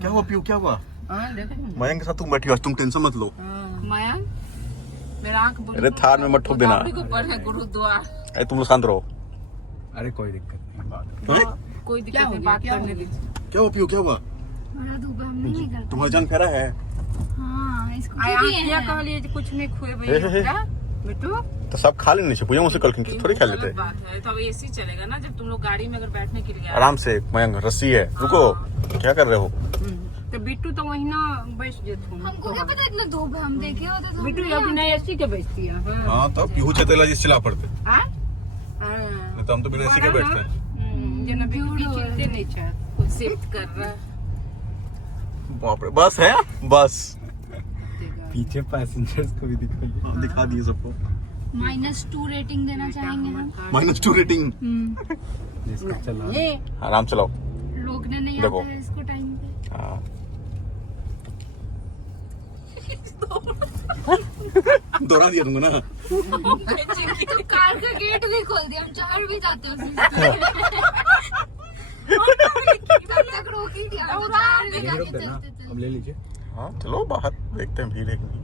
क्या हुआ पीयू, क्या हुआ? देखो मयंक के साथ तुम बैठी हो, तुम टेंशन मत लो। मयंक मेरा आंख अरे थार में मत ठोक देना। गुरुद्वार। अरे तुम लोग शांत रहो। अरे कोई दिक्कत नहीं, बात कोई दिक्कत नहीं, बात करने दीजिए। क्या हुआ पीयू, क्या हुआ? तुम्हारा जान प्यारा है। आंखिया कह लिए कुछ नहीं खुए भैया बेटू। तो सब खा लेने चाहिए, पूजा मुझसे कल थोड़ी खा लेते। बात है तो अब एसी चलेगा ना जब तुम लोग गाड़ी में अगर बैठने के लिए आराम से। मयंक रस्सी है, रुको। क्या कर रहे हो? तो बिट्टू तो वही ना बैठ जेत हमको क्या पता इतना धूप है, हम देखे होते तो बिट्टू अभी नई एसी के बैठती है। हाँ तो पीहू चतेला जी चिल्ला पड़ते, हाँ नहीं तो हम तो बिना एसी के बैठते हैं। जना बिट्टू चिंते नहीं चाह खुद शिफ्ट कर रहा। बाप रे, बस है बस। पीछे पैसेंजर्स को भी दिखाइए। दिखा दिए सबको। -2 रेटिंग देना चाहेंगे हम। -2 रेटिंग। जिसका चला ये आराम चलाओ। रोकने नहीं देखो। आता है इसको टाइम पे। हाँ। दोहरा दिया तुमको ना। तो कार का गेट भी खोल दिया, हम चढ़ भी जाते उसी तब तक रोक ही दिया, हम चढ़ भी जाके चलते थे। अब ले लीजिए। हाँ चलो बाहर देखते हैं, भीड़ है कि नहीं।